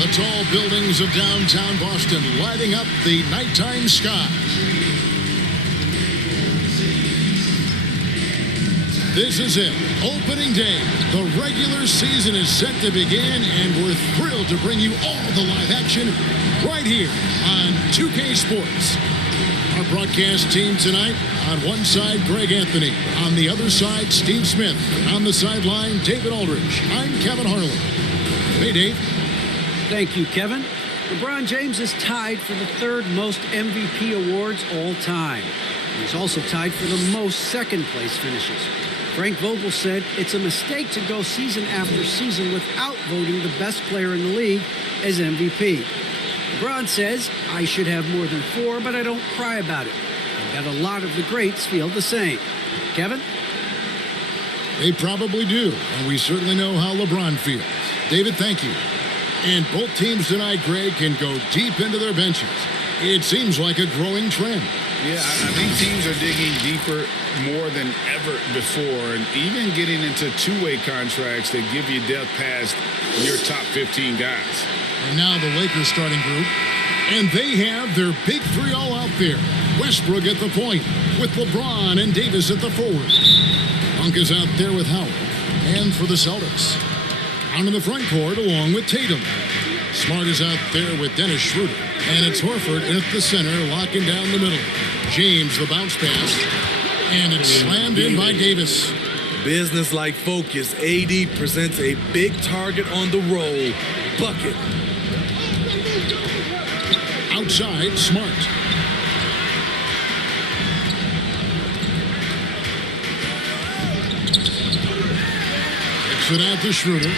The tall buildings of downtown Boston lighting up the nighttime sky. This is it. Opening day. The regular season is set to begin, and we're thrilled to bring you all the live action right here on 2K Sports. Our broadcast team tonight, on one side, Greg Anthony. On the other side, Steve Smith. On the sideline, David Aldridge. I'm Kevin Harlan. Hey, Dave. Thank you, Kevin. LeBron James is tied for the third most MVP awards all time. He's also tied for the most second-place finishes. Frank Vogel said it's a mistake to go season after season without voting the best player in the league as MVP. LeBron says, I should have more than 4, but I don't cry about it. I bet a lot of the greats feel the same. Kevin? They probably do, and we certainly know how LeBron feels. David, thank you. And both teams tonight, Greg, can go deep into their benches. It seems like a growing trend. Yeah, I think teams are digging deeper more than ever before, and even getting into two-way contracts that give you depth past your top 15 guys. And now the Lakers starting group, and they have their big three all out there. Westbrook at the point, with LeBron and Davis at the forward. Dunk is out there with Howard, and for the Celtics. Out in the front court along with Tatum. Smart is out there with Dennis Schroeder. And it's Horford at the center, locking down the middle. James, the bounce pass. And it's slammed in by Davis. Business-like focus. AD presents a big target on the roll. Bucket. Outside, Smart. Kicks it out to Schroeder.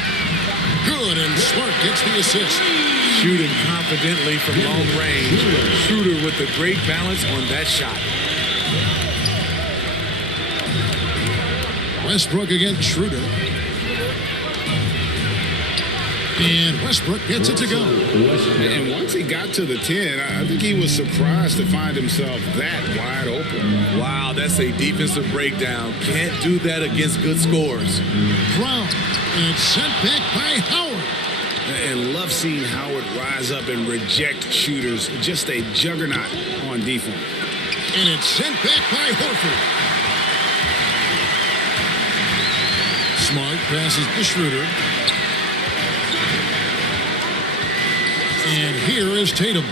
Good, and Smart gets the assist. Shooting confidently from long range. Schroeder with a great balance on that shot. Westbrook against Schroeder. And Westbrook gets it to go. And once he got to the 10, I think he was surprised to find himself that wide open. Wow, that's a defensive breakdown. Can't do that against good scores. Brown, and it's sent back by Howard. And love seeing Howard rise up and reject shooters. Just a juggernaut on defense. And it's sent back by Horford. Smart passes to Schroeder. And here is Tatum.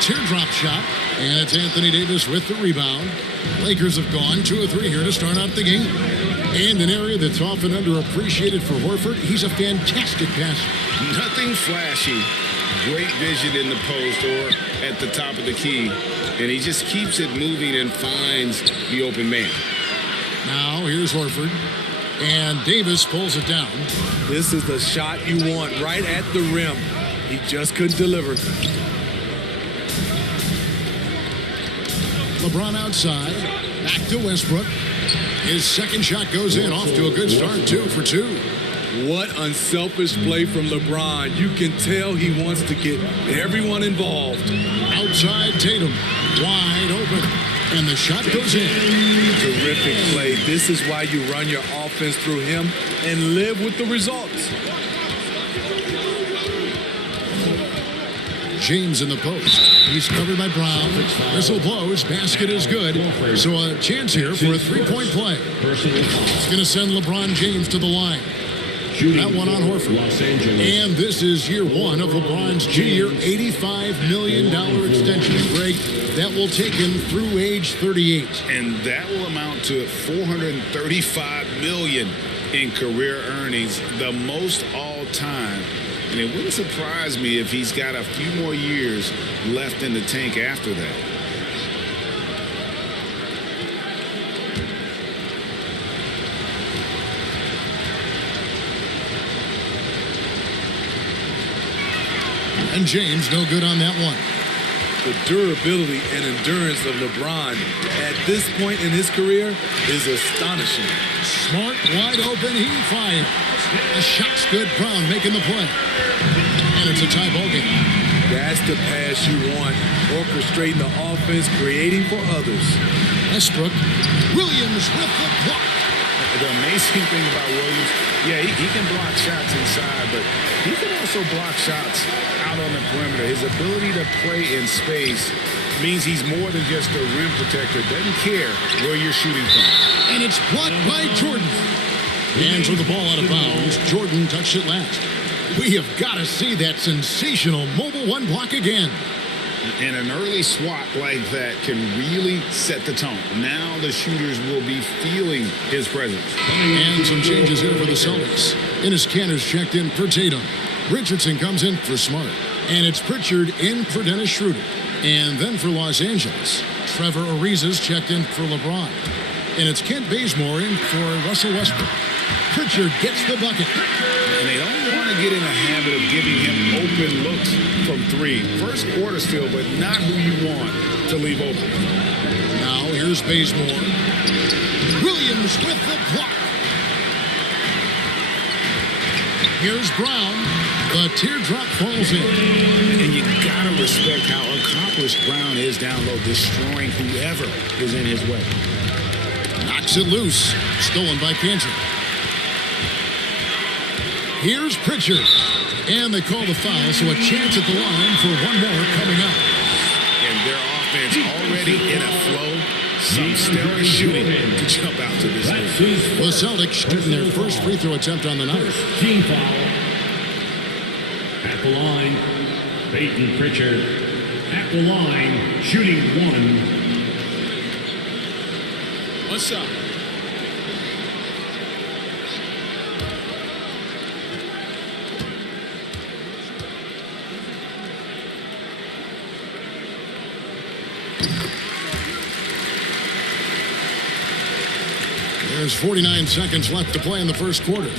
Teardrop shot. And it's Anthony Davis with the rebound. Lakers have gone 2 of 3 here to start out the game. And an area that's often underappreciated for Horford, he's a fantastic passer. Nothing flashy. Great vision in the post or at the top of the key. And he just keeps it moving and finds the open man. Now here's Horford. And Davis pulls it down. This is the shot you want right at the rim. He just couldn't deliver. LeBron outside. Back to Westbrook. His second shot goes in. Off to a good start. 2 for 2. What unselfish play from LeBron. You can tell he wants to get everyone involved. Outside Tatum. Wide open. And the shot goes in. Terrific play. This is why you run your offense through him and live with the results. James in the post. He's covered by Brown. Whistle blows. Basket is good. So a chance here for a three-point play. It's going to send LeBron James to the line. That one on Horford. And this is year 1 of LeBron's junior $85 million extension. Greg, that will take him through age 38. And that will amount to $435 million in career earnings, the most all time. And it wouldn't surprise me if he's got a few more years left in the tank after that. And James no good on that one. The durability and endurance of LeBron at this point in his career is astonishing. Smart, wide open, he fires. The shot's good. Brown making the play. And it's a tie ball game. That's the pass you want. Orchestrating the offense, creating for others. Westbrook. Williams with the block. The amazing thing about Williams, yeah, he can block shots inside, but he can also block shots out on the perimeter. His ability to play in space means he's more than just a rim protector. Doesn't care where you're shooting from. And it's blocked by Jordan. Hands with the ball out of bounds. Jordan touched it last. We have got to see that sensational mobile one block again. And an early swat like that can really set the tone. Now the shooters will be feeling his presence. And some changes here for the Celtics. Enes Kanter's checked in for Tatum. Richardson comes in for Smart. And it's Pritchard in for Dennis Schroeder. And then for Los Angeles, Trevor Ariza's checked in for LeBron. And it's Kent Bazemore in for Russell Westbrook. Pritchard gets the bucket. And they don't want to get in a habit of giving him open looks from three. First quarter still, but not who you want to leave open. Now here's Bazemore. Williams with the block. Here's Brown. The teardrop falls in. And you gotta respect how accomplished Brown is down low, destroying whoever is in his way. Knocks it loose. Stolen by Kanter. Here's Pritchard. And they call the foul, so a chance at the line for one more coming up. And their offense already in a flow. Some stellar shooting to jump out to this game. The Celtics shooting their first free throw attempt on the night. Team foul. At the line, Peyton Pritchard. At the line, shooting one. What's up? There's 49 seconds left to play in the first quarter.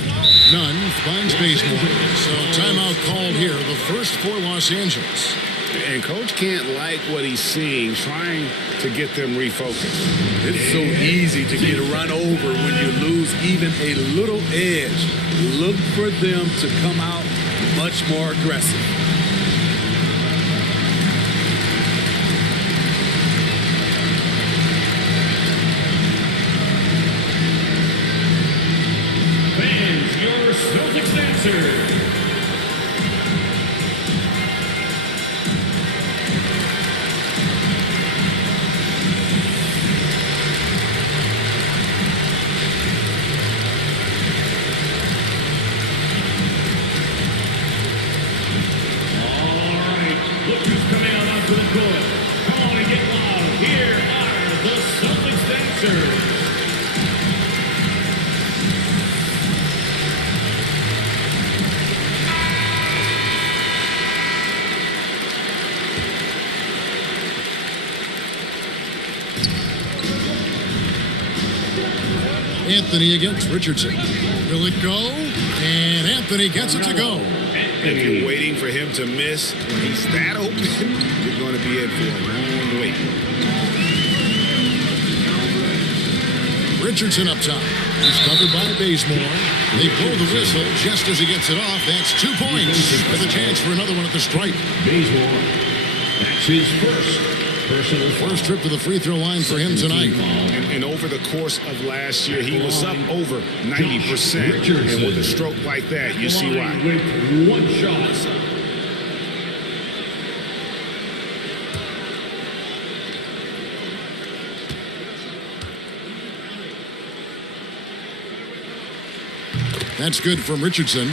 Nunn finds Bazemore. So timeout called here, the first for Los Angeles. And Coach can't like what he's seeing, trying to get them refocused. It's so easy to get run over when you lose even a little edge. Look for them to come out much more aggressive. Fans, your Celtics answer. To the court. Come on and get loud. Here are the Celtics dancers. Anthony against Richardson. Will it go? And Anthony gets it to go. If you're waiting for him to miss when he's that open, you're going to be in for a long wait. Richardson up top. He's covered by Bazemore. They blow the whistle just as he gets it off. That's 2 points with a chance for another one at the stripe. Bazemore. That's his first trip to the free throw line for him tonight. And over the course of last year, he was up over 90%. And with a stroke like that, you see why. With one shot. That's good from Richardson.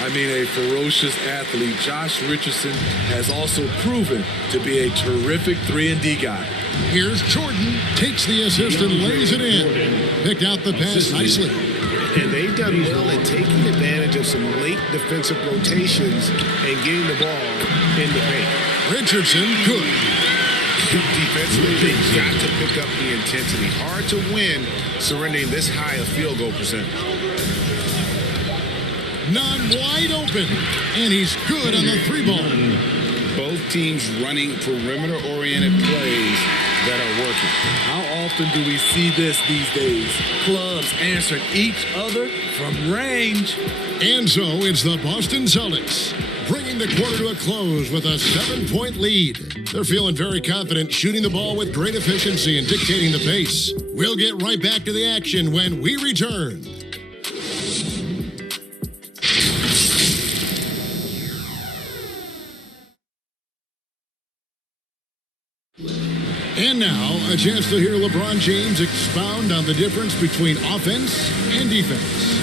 I mean, a ferocious athlete. Josh Richardson has also proven to be a terrific 3-and-D guy. Here's Jordan, takes the assist and lays it in. Picked out the pass nicely. And they've done well at taking advantage of some late defensive rotations and getting the ball in the paint. Richardson, good. Defensively, they've got to pick up the intensity. Hard to win surrendering this high a field goal percentage. Nunn wide open, and he's good on the 3-ball. Both teams running perimeter-oriented plays that are working. How often do we see this these days? Clubs answering each other from range. And so it's the Boston Celtics. bringing the quarter to a close with a 7-point lead. They're feeling very confident, shooting the ball with great efficiency and dictating the pace. We'll get right back to the action when we return. And now, a chance to hear LeBron James expound on the difference between offense and defense.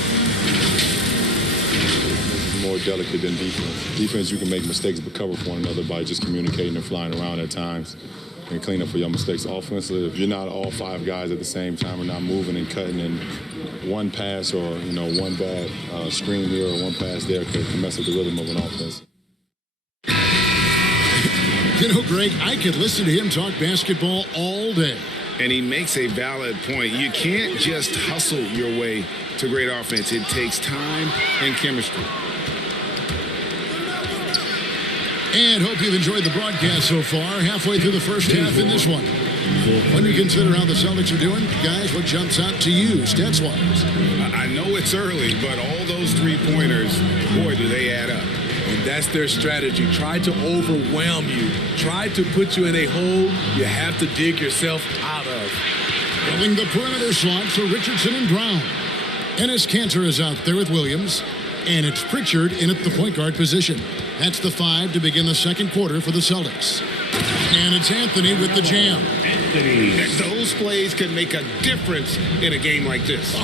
More delicate than defense. Defense, you can make mistakes but cover for one another by just communicating and flying around at times and clean up for your mistakes. Offensively, if you're not all 5 guys at the same time or not moving and cutting, and one pass or one bad screen here or one pass there could mess up the rhythm of an offense. Greg, I could listen to him talk basketball all day. And he makes a valid point. You can't just hustle your way to great offense. It takes time and chemistry. And hope you've enjoyed the broadcast so far. Halfway through the first half in this one. When you consider how the Celtics are doing, guys, what jumps out to you stats-wise? I know it's early, but all those three-pointers, boy, do they add up. And that's their strategy. Try to overwhelm you. Try to put you in a hole you have to dig yourself out of. Filling the perimeter slots for Richardson and Brown. Enes Kanter is out there with Williams. And it's Pritchard in at the point guard position. That's the 5 to begin the second quarter for the Celtics. And it's Anthony with the jam. Those plays can make a difference in a game like this.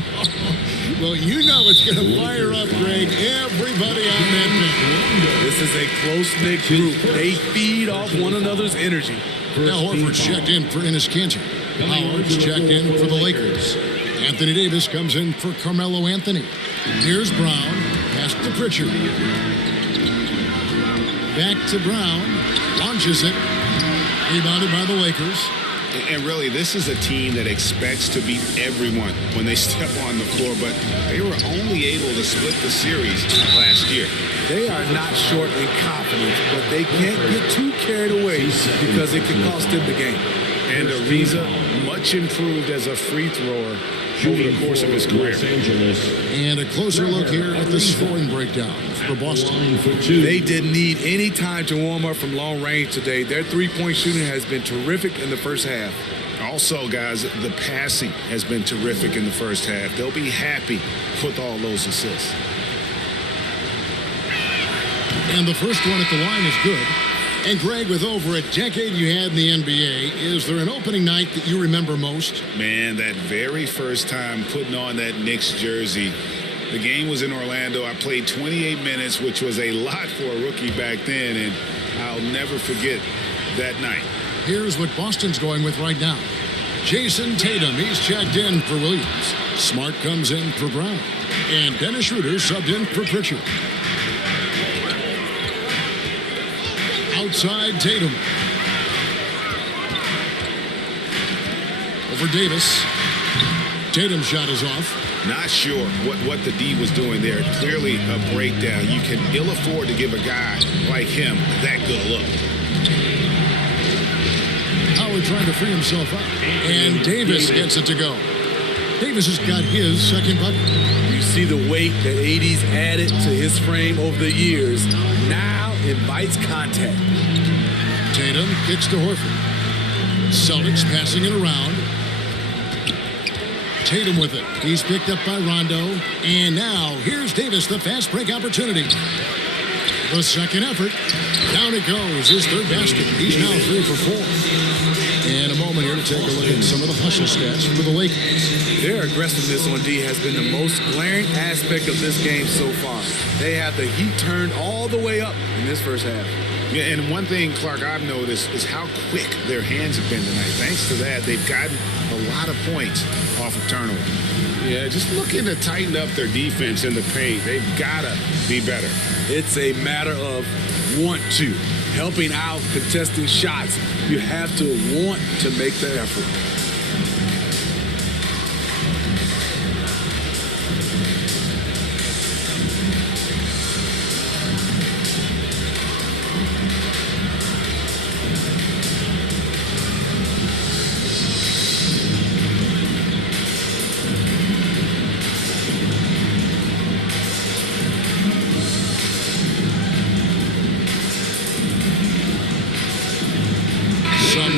Well, you know it's going to fire up, Greg. Everybody on that bench. This is a close-knit group. They feed off one another's energy. Now Horford's checked in for Enes Kanter. Howard's checked in for the Lakers. Anthony Davis comes in for Carmelo Anthony. Here's Brown. Pass to Pritchard. Back to Brown. Launches it. Rebounded by the Lakers. And really, this is a team that expects to beat everyone when they step on the floor, but they were only able to split the series last year. They are not short in confidence, but they can't get too carried away because it can cost them the game. And Ariza, much improved as a free thrower over the course of his career. And a closer look here at the scoring breakdown for Boston. They didn't need any time to warm up from long range today. Their three-point shooting has been terrific in the first half. Also, guys, the passing has been terrific in the first half. They'll be happy with all those assists. And the first one at the line is good. And Greg, with over a decade you had in the NBA, is there an opening night that you remember most? Man, that very first time putting on that Knicks jersey. The game was in Orlando. I played 28 minutes, which was a lot for a rookie back then, and I'll never forget that night. Here's what Boston's going with right now. Jason Tatum, he's checked in for Williams. Smart comes in for Brown. And Dennis Schroeder subbed in for Pritchard. Outside Tatum. Over Davis. Tatum's shot is off. Not sure what the D was doing there. Clearly a breakdown. You can ill afford to give a guy like him that good look. Howard trying to free himself up. And Davis gets it to go. Davis has got his second bucket. You see the weight that AD's added to his frame over the years. Now invites contact. Tatum kicks to Horford. Celtics passing it around. Tatum with it. He's picked up by Rondo. And now here's Davis, the fast break opportunity. The second effort. Down it goes. His third basket. He's now 3 for 4. And a moment here to take a look at some of the hustle stats for the Lakers. Their aggressiveness on D has been the most glaring aspect of this game so far. They have the heat turned all the way up in this first half. Yeah, and one thing, Clark, I've noticed is how quick their hands have been tonight. Thanks to that, they've gotten a lot of points off of turnover. Yeah, just looking to tighten up their defense in the paint. They've got to be better. It's a matter of want to. Helping out, contesting shots. You have to want to make the effort.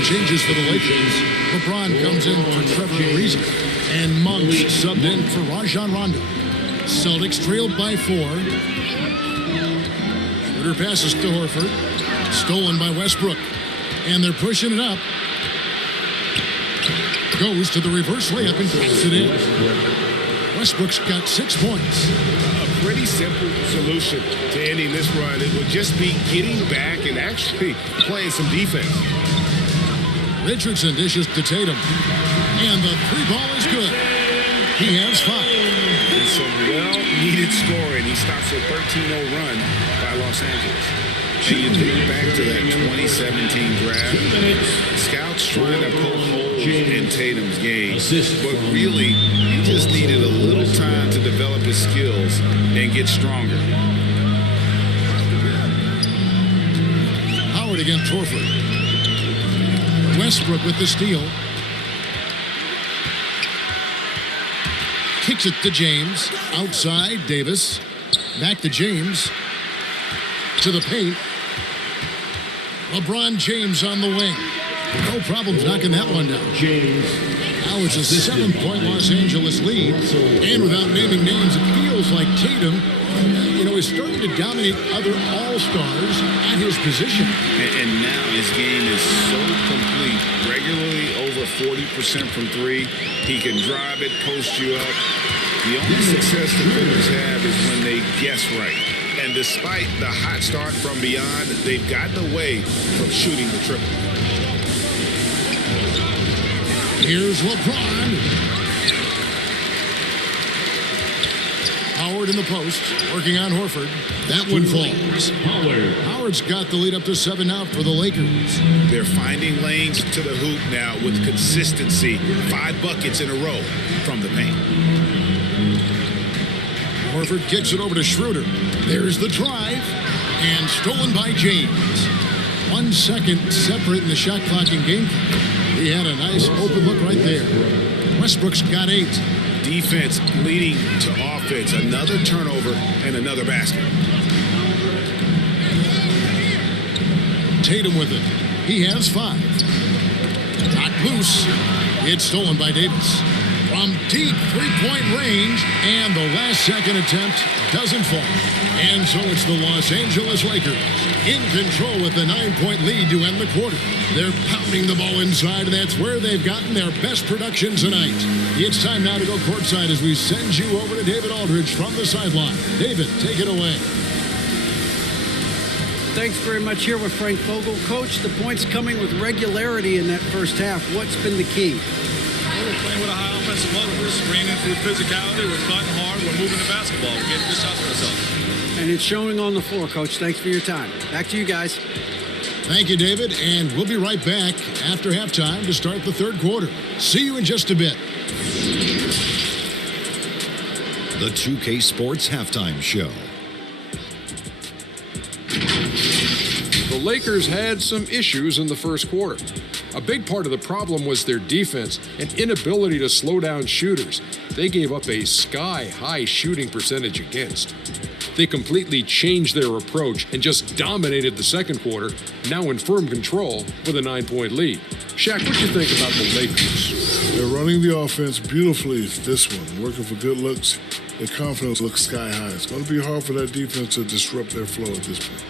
changes for the Lakers. LeBron comes in for Trevor Ariza. And Monks subbed in for Rajon Rondo. Celtics trailed by 4. Shooter passes to Horford. Stolen by Westbrook. And they're pushing it up. Goes to the reverse layup and puts it in. Westbrook's got 6 points. A pretty simple solution to ending this run. It would just be getting back and actually playing some defense. Richardson dishes to Tatum. And the 3 ball is good. He has 5. And some well-needed scoring. He stops a 13-0 run by Los Angeles. And you think back to that 2017 draft, scouts trying to poke holes in Tatum's game, but really, he just needed a little time to develop his skills and get stronger. Howard against Horford. Westbrook with the steal. Kicks it to James. Outside, Davis. Back to James. To the paint. LeBron James on the wing. No problems knocking that one down. Now it's a 7-point Los Angeles lead. And without naming names, it feels like Tatum, is starting to dominate other all-stars at his position. And now his game is so complete. Regularly over 40% from 3. He can drive it, post you up. The only success defenders have is when they guess right. And despite the hot start from beyond, they've gotten away from shooting the triple. Here's LeBron. Howard in the post, working on Horford. That one falls. Howard's got the lead up to 7 now for the Lakers. They're finding lanes to the hoop now with consistency. 5 buckets in a row from the paint. Horford kicks it over to Schroeder. There's the drive. And stolen by James. 1 second separating the shot clock and game clock. He had a nice open look right there. Westbrook's got 8. Defense leading to offense. Another turnover and another basket. Tatum with it. He has 5. Knocked loose. It's stolen by Davis. From deep 3-point range, and the last second attempt doesn't fall. And so it's the Los Angeles Lakers in control with the 9-point lead to end the quarter. They're pounding the ball inside, and that's where they've gotten their best production tonight. It's time now to go courtside as we send you over to David Aldridge from the sideline. David, take it away. Thanks very much here with Frank Vogel. Coach, the points coming with regularity in that first half. What's been the key? We're playing with a high offensive motor. We're screening through physicality. We're cutting hard. We're moving the basketball. We're getting good shots for ourselves. And it's showing on the floor, Coach. Thanks for your time. Back to you guys. Thank you, David. And we'll be right back after halftime to start the third quarter. See you in just a bit. The 2K Sports Halftime Show. The Lakers had some issues in the first quarter. A big part of the problem was their defense and inability to slow down shooters. They gave up a sky-high shooting percentage against. They completely changed their approach and just dominated the second quarter, now in firm control with a 9-point lead. Shaq, what do you think about the Lakers? They're running the offense beautifully this one, working for good looks. Their confidence looks sky high. It's going to be hard for that defense to disrupt their flow at this point.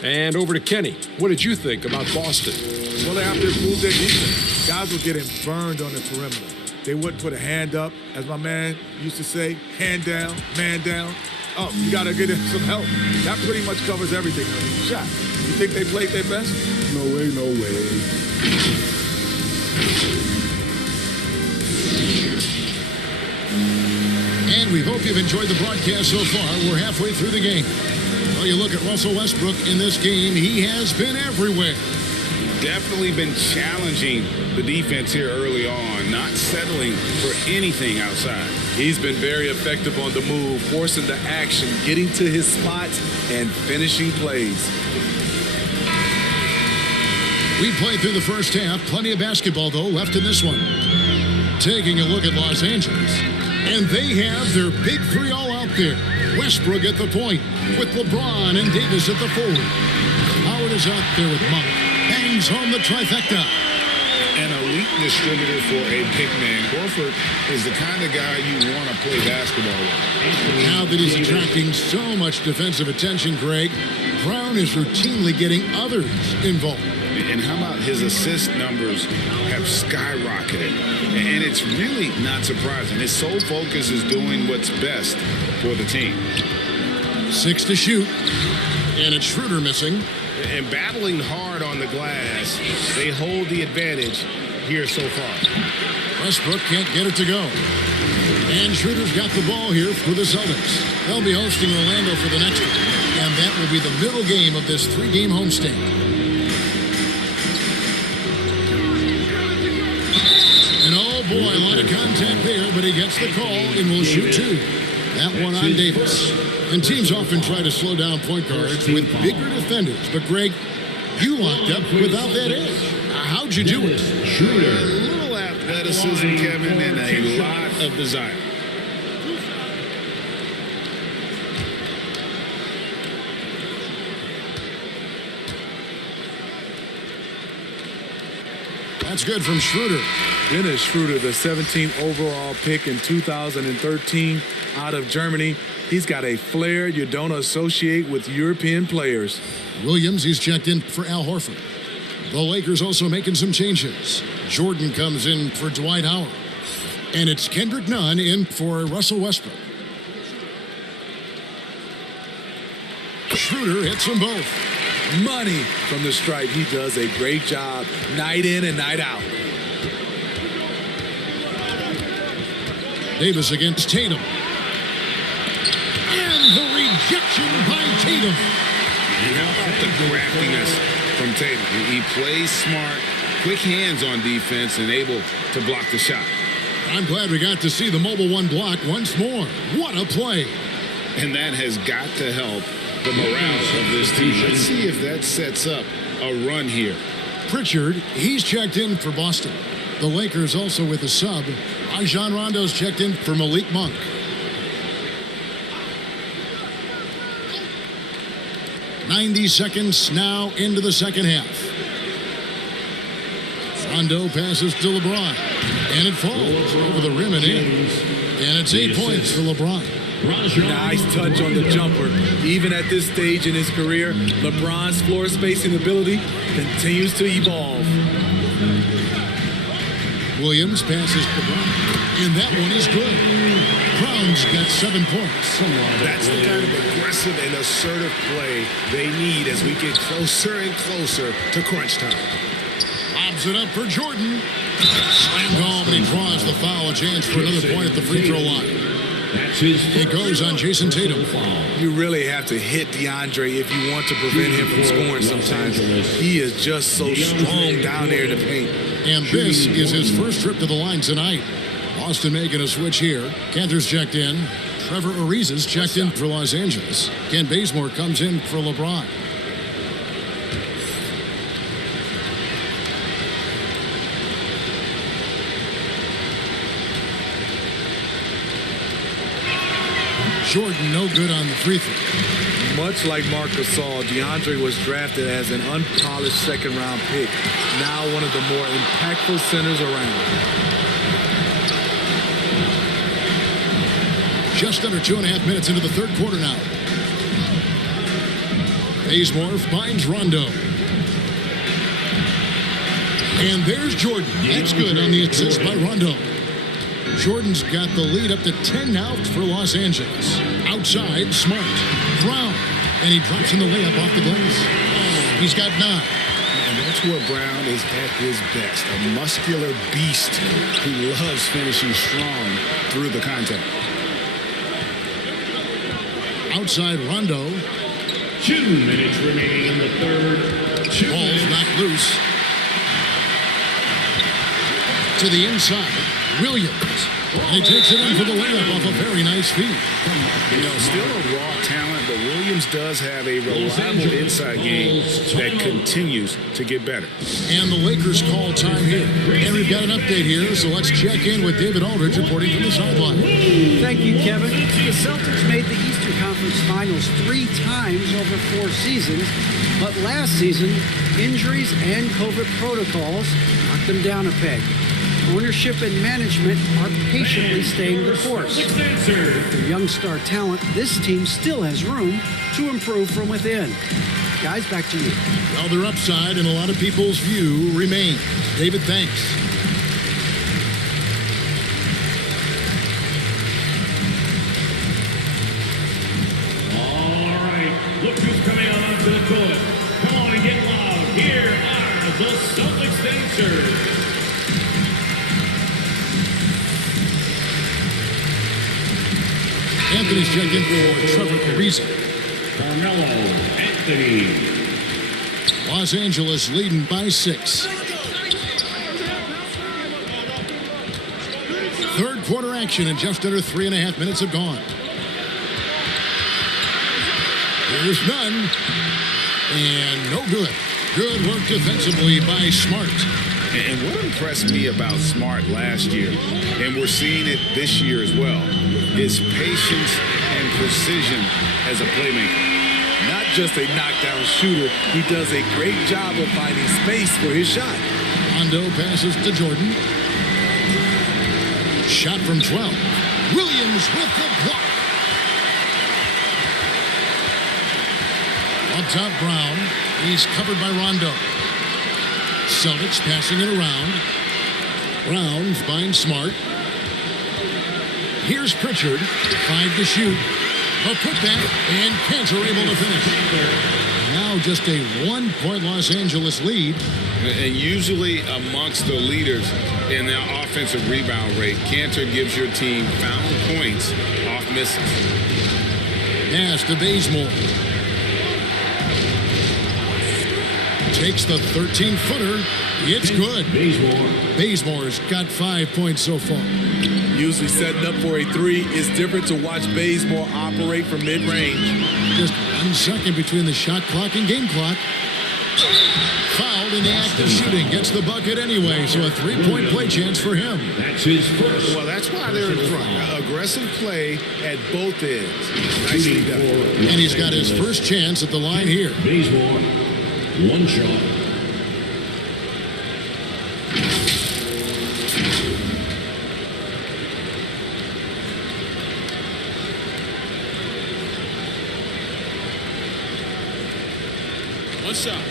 And over to Kenny. What did you think about Boston? Well, they have to improve their defense. Guys were getting burned on the perimeter. They wouldn't put a hand up, as my man used to say, hand down, man down. Oh, you got to get him some help. That pretty much covers everything. I mean, shot. You think they played their best? No way, no way. And we hope you've enjoyed the broadcast so far. We're halfway through the game. Well, you look at Russell Westbrook in this game. He has been everywhere. Definitely been challenging the defense here early on, not settling for anything outside. He's been very effective on the move, forcing the action, getting to his spots, and finishing plays. We played through the first half. Plenty of basketball, though, left in this one. Taking a look at Los Angeles. And they have their big 3 all out there. Westbrook at the point with LeBron and Davis at the forward. Howard is out there with Monk. Bangs home the trifecta. elite distributor for a big man. Horford is the kind of guy you want to play basketball with. Now that he's attracting so much defensive attention, Greg, Brown is routinely getting others involved. And how about his assist numbers have skyrocketed? And it's really not surprising. His sole focus is doing what's best for the team. 6 to shoot, and it's Schroeder missing. And battling hard on the glass, they hold the advantage here so far. Westbrook can't get it to go. And Schroeder's got the ball here for the Celtics. They'll be hosting Orlando for the next one. And that will be the middle game of this 3-game homestand. And oh boy, a lot of contact there, but he gets the call and will shoot 2. That one on Davis. And teams often try to slow down point guards with bigger defenders. But Greg, you locked up without that edge. How'd you do it? A little athleticism, Kevin, and a lot of desire. That's good from Schroeder. Dennis Schroeder, the 17th overall pick in 2013 out of Germany. He's got a flair you don't associate with European players. Williams, he's checked in for Al Horford. The Lakers also making some changes. Jordan comes in for Dwight Howard. And it's Kendrick Nunn in for Russell Westbrook. Schroeder hits them both. Money from the stripe. He does a great job night in and night out. Davis against Tatum. And the rejection by Tatum. How about the craftiness from Tatum? He plays smart, quick hands on defense, and able to block the shot. I'm glad we got to see the mobile one block once more. What a play. And that has got to help the morale of this team. Let's see if that sets up a run here. Pritchard, he's checked in for Boston. The Lakers also with a sub. Rajon Rondo's checked in for Malik Monk. "90 seconds now into the second half. Rondo passes to LeBron. And it falls over the rim and in. And it's 8 points for LeBron. Nice touch on the jumper. Even at this stage in his career, LeBron's floor spacing ability continues to evolve. Williams passes to Brown. And that one is good. Brown's got 7 points. That's the kind of aggressive and assertive play they need as we get closer and closer to crunch time. Lobs it up for Jordan. Slammed home, and he draws the foul. A chance for another point at the free throw line. It goes on Jason Tatum. You really have to hit DeAndre if you want to prevent him from scoring sometimes. He is just so strong down there in the paint. And this is his first trip to the line tonight. Boston making a switch here. Cantor's checked in. Trevor Ariza's checked in for Los Angeles. Ken Bazemore comes in for LeBron. Jordan no good on the free throw. Much like Marc Gasol, DeAndre was drafted as an unpolished second-round pick. Now one of the more impactful centers around. Just under 2.5 minutes into the third quarter now. Bazemore finds Rondo. And there's Jordan. That's good on the assist by Rondo. Jordan's got the lead up to 10 now for Los Angeles. Outside, Smart. Brown. And he drops in the layup off the glass. He's got 9. And that's where Brown is at his best. A muscular beast who loves finishing strong through the contact. Outside, Rondo. 2 minutes remaining in the third. Ball's knocked loose. To the inside, Williams. And he takes it in for the layup off a very nice feed. You know, still a raw talent, but Williams does have a reliable inside game that continues to get better. And the Lakers call time here. And we've got an update here, so let's check in with David Aldridge reporting from the sideline. Thank you, Kevin. The Celtics made the Eastern Conference Finals 3 times over 4 seasons, but last season, injuries and COVID protocols knocked them down a peg. Ownership and management are patiently staying the course. With their young star talent, this team still has room to improve from within. Guys, back to you. Well, their upside in a lot of people's view remains. David, thanks. All right, look who's coming on onto the court. Come on and get loud. Here are the Celtics dancers. Anthony's checked in for Trevor Ariza. Carmelo Anthony. Los Angeles leading by 6. Third quarter action and just under 3.5 minutes have gone. There's none. And no good. Good work defensively by Smart. And what impressed me about Smart last year, and we're seeing it this year as well, is patience and precision as a playmaker. Not just a knockdown shooter, he does a great job of finding space for his shot. Rondo passes to Jordan. Shot from 12. Williams with the block. Up top, Brown. He's covered by Rondo. Celtics passing it around. Brown finds Smart. Here's Pritchard. 5 to shoot. A putback, and Cantor able to finish. Now just a 1-point Los Angeles lead. And usually amongst the leaders in their offensive rebound rate, Cantor gives your team found points off misses. Pass to Bazemore. Takes the 13-footer. It's good. Bazemore's got 5 points so far. Usually setting up for a 3 is different to watch Bazemore operate from mid-range. Just 1 second between the shot clock and game clock. Fouled in the act of shooting. Gets the bucket anyway, so a 3-point play chance for him. That's his first. Well, that's why they're in front. Aggressive play at both ends. Nicely done. And he's got his first chance at the line here. Bazemore, 1 shot. One shot.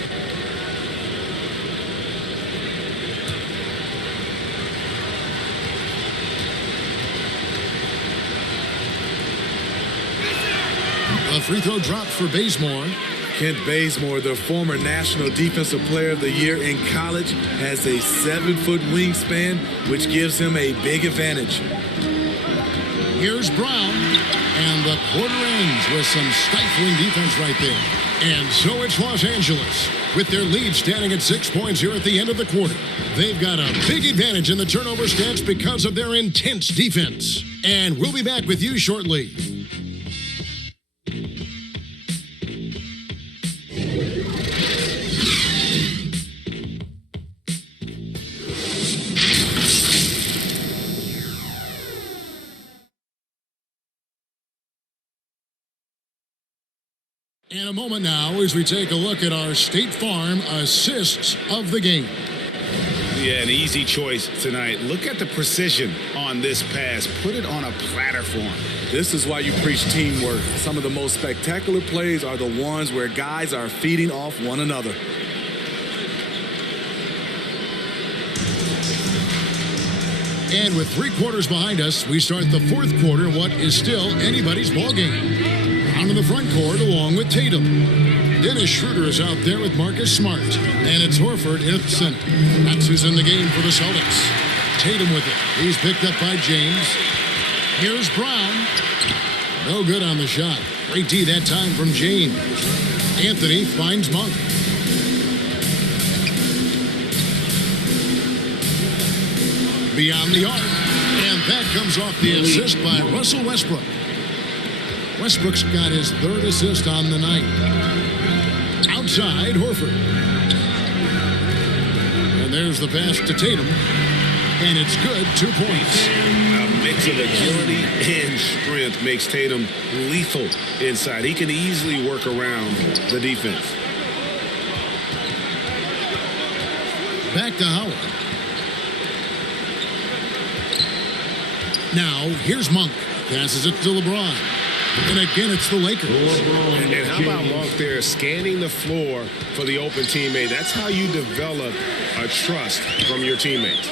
A free throw dropped for Bazemore. Kent Bazemore, the former National Defensive Player of the Year in college, has a 7-foot wingspan, which gives him a big advantage. Here's Brown, and the quarter ends with some stifling defense right there. And so it's Los Angeles, with their lead standing at 6 points here at the end of the quarter. They've got a big advantage in the turnover stats because of their intense defense. And we'll be back with you shortly. In a moment now, as we take a look at our State Farm assists of the game. Yeah, an easy choice tonight. Look at the precision on this pass. Put it on a platter for him. This is why you preach teamwork. Some of the most spectacular plays are the ones where guys are feeding off one another. And with 3 quarters behind us, we start the 4th quarter, what is still anybody's ball game. Brown in the front court along with Tatum. Dennis Schroeder is out there with Marcus Smart. And it's Horford in at the center. That's who's in the game for the Celtics. Tatum with it. He's picked up by James. Here's Brown. No good on the shot. Great D that time from James. Anthony finds Monk. Beyond the arc. And that comes off the assist by Russell Westbrook. Westbrook's got his 3rd assist on the night. Outside, Horford. And there's the pass to Tatum. And it's good, 2 points. A mix of agility and strength makes Tatum lethal inside. He can easily work around the defense. Back to Howard. Now, here's Monk. Passes it to LeBron. And again, it's the Lakers. And how about Monk there scanning the floor for the open teammate? That's how you develop a trust from your teammates.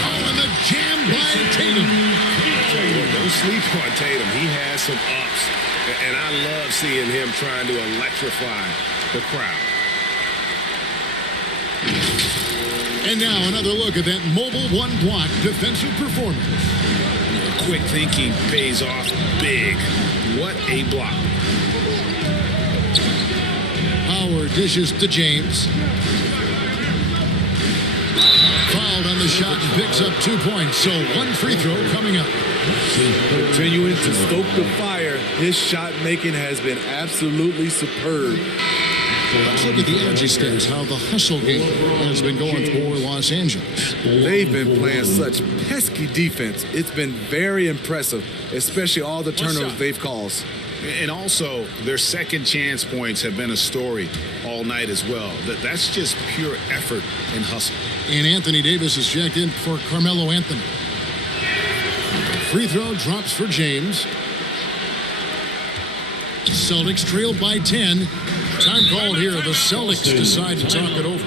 Oh, and the jam by Tatum. Don't sleep on Tatum. He has some ups. And I love seeing him trying to electrify the crowd. And now another look at that mobile one-block defensive performance. Quick thinking pays off big. What a block. Howard dishes to James. Fouled on the shot and picks up 2 points. So one free throw coming up. Continuing to stoke the fire, his shot making has been absolutely superb. Let's look at the energy stats, how the hustle game has been going for Los Angeles. They've been playing such pesky defense. It's been very impressive, especially all the turnovers they've caused. And also, their second chance points have been a story all night as well. That's just pure effort and hustle. And Anthony Davis is checked in for Carmelo Anthony. Free throw drops for James. Celtics trailed by 10. Time called here. The Celtics decide to talk it over.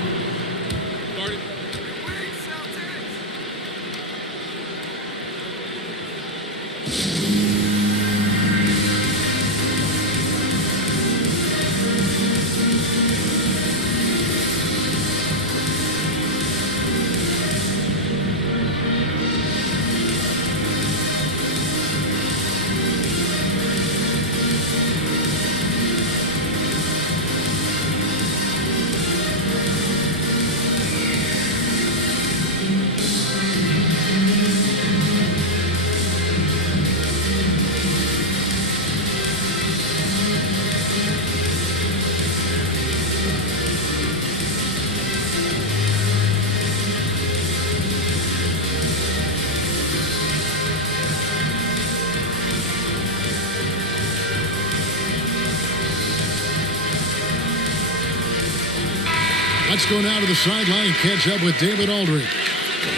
Let's go now to the sideline and catch up with David Aldridge.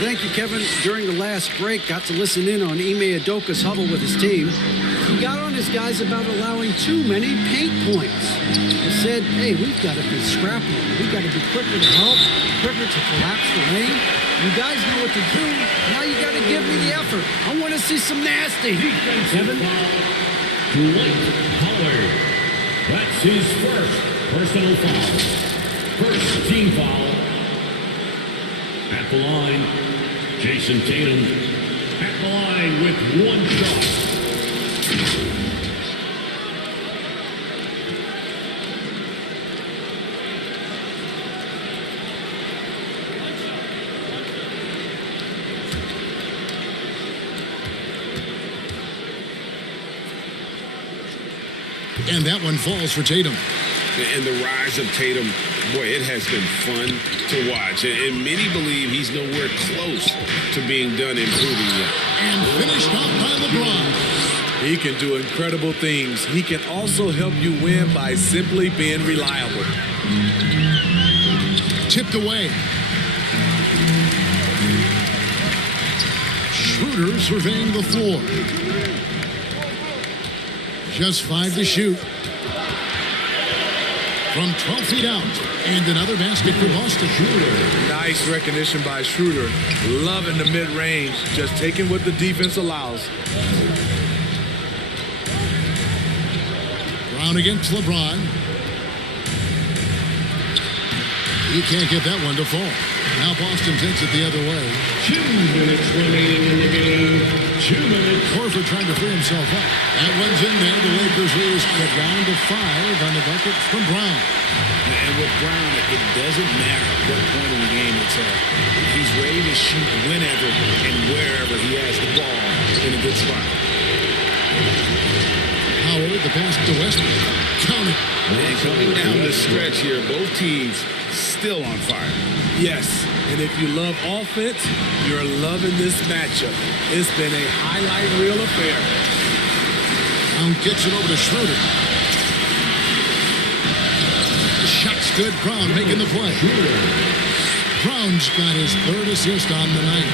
Thank you, Kevin. During the last break, got to listen in on Ime Udoka's huddle with his team. He got on his guys about allowing too many paint points. He said, hey, we've got to be scrappy. We've got to be quicker to help, quicker to collapse the lane. You guys know what to do. Now you got to give me the effort. I want to see some nasty. Kevin. Dwight Howard. That's his first personal foul. First team foul. At the line, Jason Tatum. At the line with one shot. And that one falls for Tatum. And the rise of Tatum, boy, it has been fun to watch. And many believe he's nowhere close to being done improving yet. And finished off by LeBron. He can do incredible things. He can also help you win by simply being reliable. Tipped away. Schroeder surveying the floor. Just 5 to shoot. From 12 feet out. And another basket for Boston. Schroeder. Nice recognition by Schroeder. Loving the mid-range. Just taking what the defense allows. Brown against LeBron. He can't get that one to fall. Now Boston takes it the other way. 2 minutes remaining in the game. 2 minutes. Horford trying to free himself up. That one's in there. The Lakers lose down to 5 on the bucket from Brown. And with Brown, it doesn't matter what point of the game it's at. He's ready to shoot whenever and wherever he has the ball in a good spot. Howard, the pass to Westbrook. Counting. And coming down the stretch here, both teams still on fire. Yes, and if you love offense, you're loving this matchup. It's been a highlight reel affair. Brown gets it over to Schroeder. The shot's good. Brown making the play. Brown's got his third assist on the night.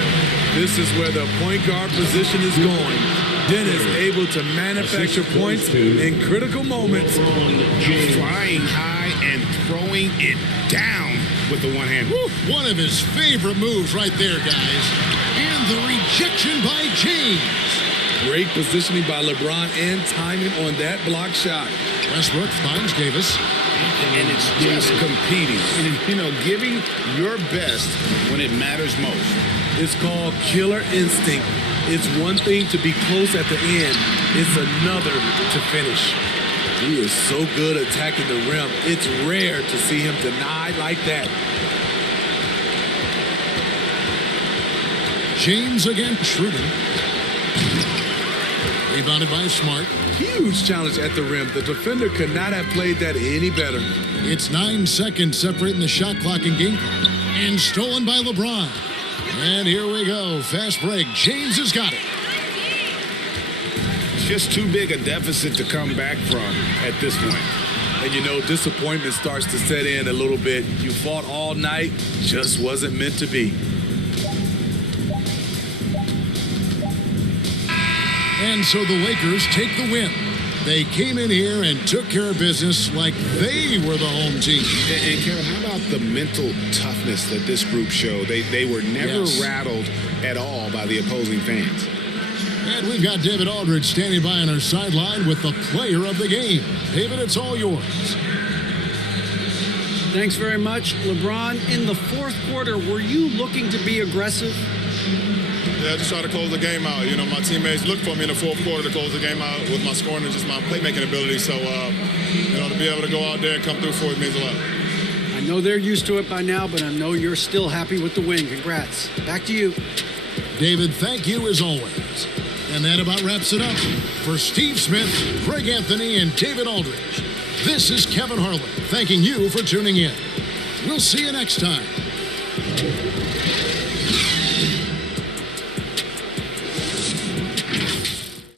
This is where the point guard position is going. Dennis able to manufacture points in critical moments. Flying high and throwing it down with the one hand. Woo, one of his favorite moves right there, guys. And the rejection by James. Great positioning by LeBron and timing on that block shot. Westbrook finds Davis. And it's just competing. And, giving your best when it matters most. It's called killer instinct. It's one thing to be close at the end. It's another to finish. He is so good attacking the rim. It's rare to see him denied like that. James again, Schroeder. Rebounded by Smart. Huge challenge at the rim. The defender could not have played that any better. It's 9 seconds separating the shot clock and game clock. And stolen by LeBron. And here we go. Fast break. James has got it. Just too big a deficit to come back from at this point. And disappointment starts to set in a little bit. You fought all night, just wasn't meant to be. And so the Lakers take the win. They came in here and took care of business like they were the home team. And Kevin, how about the mental toughness that this group showed? They were never rattled at all by the opposing fans. And we've got David Aldridge standing by on our sideline with the player of the game. David, it's all yours. Thanks very much. LeBron, in the fourth quarter, were you looking to be aggressive? Yeah, just try to close the game out. My teammates looked for me in the fourth quarter to close the game out with my scoring and just my playmaking ability. So, to be able to go out there and come through for it means a lot. I know they're used to it by now, but I know you're still happy with the win. Congrats. Back to you. David, thank you as always. And that about wraps it up. For Steve Smith, Craig Anthony, and David Aldridge, this is Kevin Harlan thanking you for tuning in. We'll see you next time.